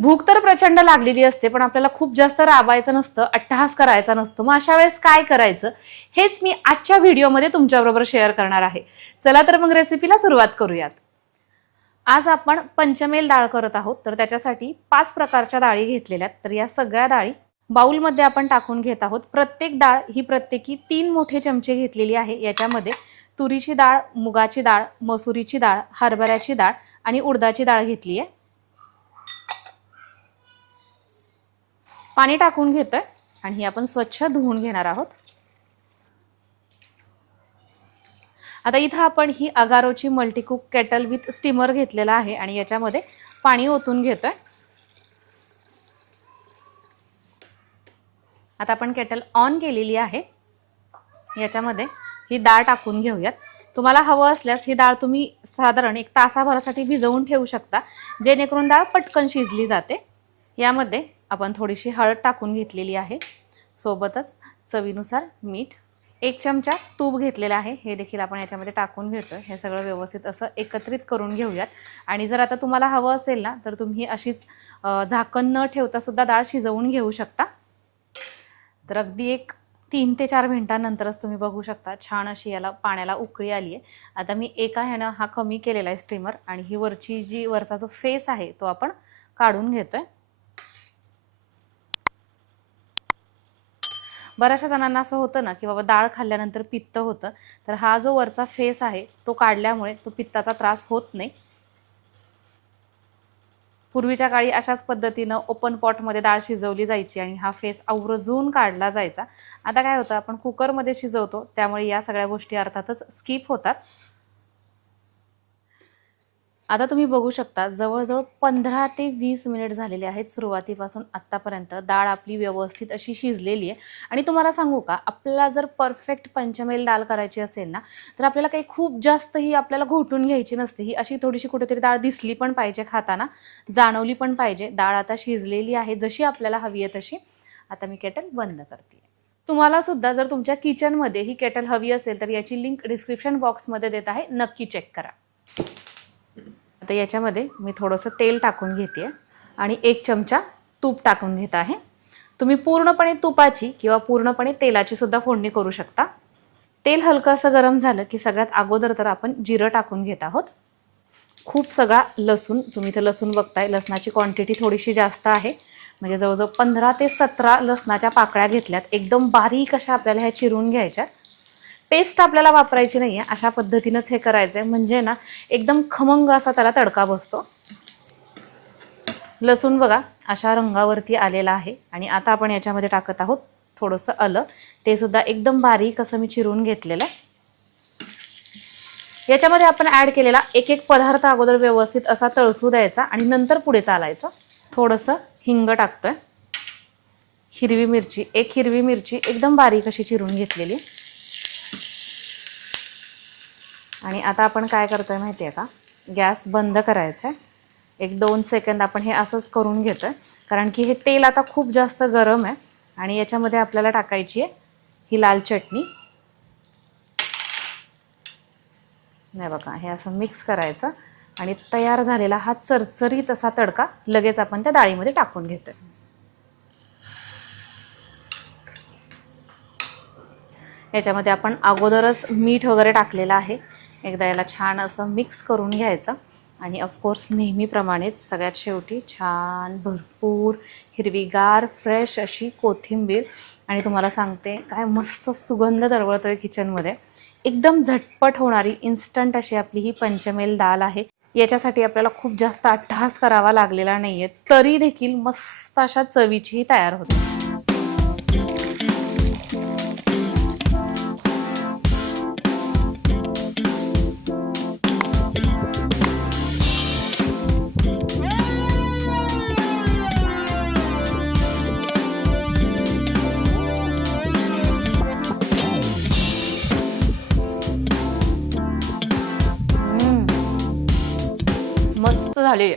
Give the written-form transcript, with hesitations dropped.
भूक तर प्रचंड लागलेली असते, पण आपल्याला खूप जास्त राबायचं नसतं, अट्टहास करायचा नसतो. मग अशा वेळेस काय करायचं हेच मी आजच्या व्हिडिओमध्ये तुमच्याबरोबर शेअर करणार आहे. चला तर मग रेसिपीला सुरुवात करूयात. आज आपण पंचमेल डाळ करत आहोत, तर त्याच्यासाठी 5 प्रकारच्या डाळी घेतलेल्या आहेत. तर या सगळ्या डाळी बाउलमध्ये आपण टाकून घेत आहोत. प्रत्येक डाळ ही प्रत्येकी 3 मोठे चमचे घेतलेली आहे. याच्यामध्ये तुरीची डाळ, मुगाची डाळ, मसुरीची डाळ, हरभऱ्याची डाळ आणि उडदाची डाळ घेतली आहे. पाणी टाकून घेतोय आणि ही आपण स्वच्छ धुवून घेणार आहोत. आता इथं आपण ही अगारोची मल्टीकुक केटल विथ स्टीमर घेतलेला आहे आणि याच्यामध्ये पाणी ओतून घेतोय. आता आपण केटल ऑन केलेली आहे. याच्यामध्ये ही डाळ टाकून घेऊयात. तुम्हाला हवं असल्यास ही डाळ तुम्ही साधारण 1 तासाभरासाठी भिजवून ठेवू शकता, जेणेकरून डाळ पटकन शिजली जाते. यामध्ये आपण थोडीशी हळद टाकून घेतलेली आहे, सोबतच चवीनुसार मीठ, 1 चमचा तूप घेतलेला आहे, हे देखील आपण याच्यामध्ये टाकून घेतोय. हे सगळं व्यवस्थित असं एकत्रित करून घेऊयात. आणि जर आता तुम्हाला हवं असेल ना, तर तुम्ही अशीच झाकण न ठेवता सुद्धा डाळ शिजवून घेऊ शकता. तर अगदी 3 ते 4 मिनिटांनंतरच तुम्ही बघू शकता छान अशी याला पाण्याला उकळी आली आहे. आता मी एका ह्यानं हा कमी केलेला आहे स्टीमर आणि ही वरचा जो फेस आहे तो आपण काढून घेतोय. बऱ्याचशा जणांना असं होतं ना की बाबा डाळ खाल्ल्यानंतर पित्त होतं, तर हा जो वरचा फेस आहे तो काढल्यामुळे तो पित्ताचा त्रास होत नाही. पूर्वीच्या काळी अशाच पद्धतीनं ओपन पॉटमध्ये डाळ शिजवली जायची आणि हा फेस आवर्जून काढला जायचा. आता काय होतं, आपण कुकरमध्ये शिजवतो, त्यामुळे या सगळ्या गोष्टी अर्थातच स्किप होतात. आता तुम्ही बघू शकता जवळजवळ 15 ते 20 मिनिट झालेले आहेत सुरुवातीपासून आत्तापर्यंत. डाळ आपली व्यवस्थित अशी शिजलेली आहे. आणि तुम्हाला सांगू का, आपल्याला जर परफेक्ट पंचमेल डाळ करायची असेल ना, तर आपल्याला काही खूप जास्त ही आपल्याला घोटून घ्यायची नसते. ही अशी थोडीशी कुठेतरी डाळ दिसली पण पाहिजे, खाताना जाणवली पण पाहिजे. डाळ आता शिजलेली आहे जशी आपल्याला हवी आहे तशी. आता मी केटल बंद करते. तुम्हाला सुद्धा जर तुमच्या किचनमध्ये ही केटल हवी असेल तर याची लिंक डिस्क्रिप्शन बॉक्समध्ये देत आहे, नक्की चेक करा. आता याच्यामध्ये मी थोडंसं तेल टाकून घेते आणि 1 चमचा तूप टाकून घेत आहे. तुम्ही पूर्णपणे तुपाची किंवा पूर्णपणे तेलाची सुद्धा फोडणी करू शकता. तेल हलकंसं गरम झालं की सगळ्यात अगोदर तर आपण जिरं टाकून घेत आहोत. खूप सगळा लसूण, तुम्ही इथे लसूण बघताय, लसणाची क्वांटिटी थोडीशी जास्त आहे, म्हणजे जवळजवळ 15 ते 17 लसणाच्या पाकळ्या घेतल्यात. एकदम बारीक अशा आपल्याला ह्या चिरून घ्यायच्या. पेस्ट आपल्याला वापरायची नाही आहे, अशा पद्धतीनंच हे करायचं आहे, म्हणजे ना एकदम खमंग असा त्याला तडका बसतो. लसूण बघा अशा रंगावरती आलेला आहे. आणि आता आपण याच्यामध्ये टाकत आहोत थोडंसं आलं, ते सुद्धा एकदम बारीक असं मी चिरून घेतलेलं आहे. याच्यामध्ये आपण ॲड केलेला एक पदार्थ अगोदर व्यवस्थित असा तळसू द्यायचा आणि नंतर पुढे चालायचं. थोडंसं हिंग टाकतोय, हिरवी मिरची, 1 हिरवी मिरची एकदम बारीक अशी चिरून घेतलेली. आणि आता आपण काय करतोय माहिती आहे का, गॅस बंद करायचा आहे. 1-2 सेकंद आपण हे असंच करून घेतोय, कारण की हे तेल आता खूप जास्त गरम आहे. आणि याच्यामध्ये आपल्याला टाकायची आहे ही लाल चटणी. नाही बघा, हे असं मिक्स करायचं आणि तयार झालेला हा चरचरीत असा तडका लगेच आपण त्या डाळीमध्ये टाकून घेतोय. याच्यामध्ये आपण अगोदरच मीठ वगैरे टाकलेलं आहे. एकदा याला छान असं मिक्स करून घ्यायचं आणि ऑफकोर्स नेहमीप्रमाणेच सगळ्यात शेवटी छान भरपूर हिरवीगार फ्रेश अशी कोथिंबीर. आणि तुम्हाला सांगते काय मस्त सुगंध दरवळतोय किचनमध्ये. एकदम झटपट होणारी इन्स्टंट अशी आपली ही पंचमेल डाळ आहे. याच्यासाठी आपल्याला खूप जास्त अट्टहास करावा लागलेला नाहीये, तरी देखील मस्त अशा चवीची तयार होते. मस्त झाली.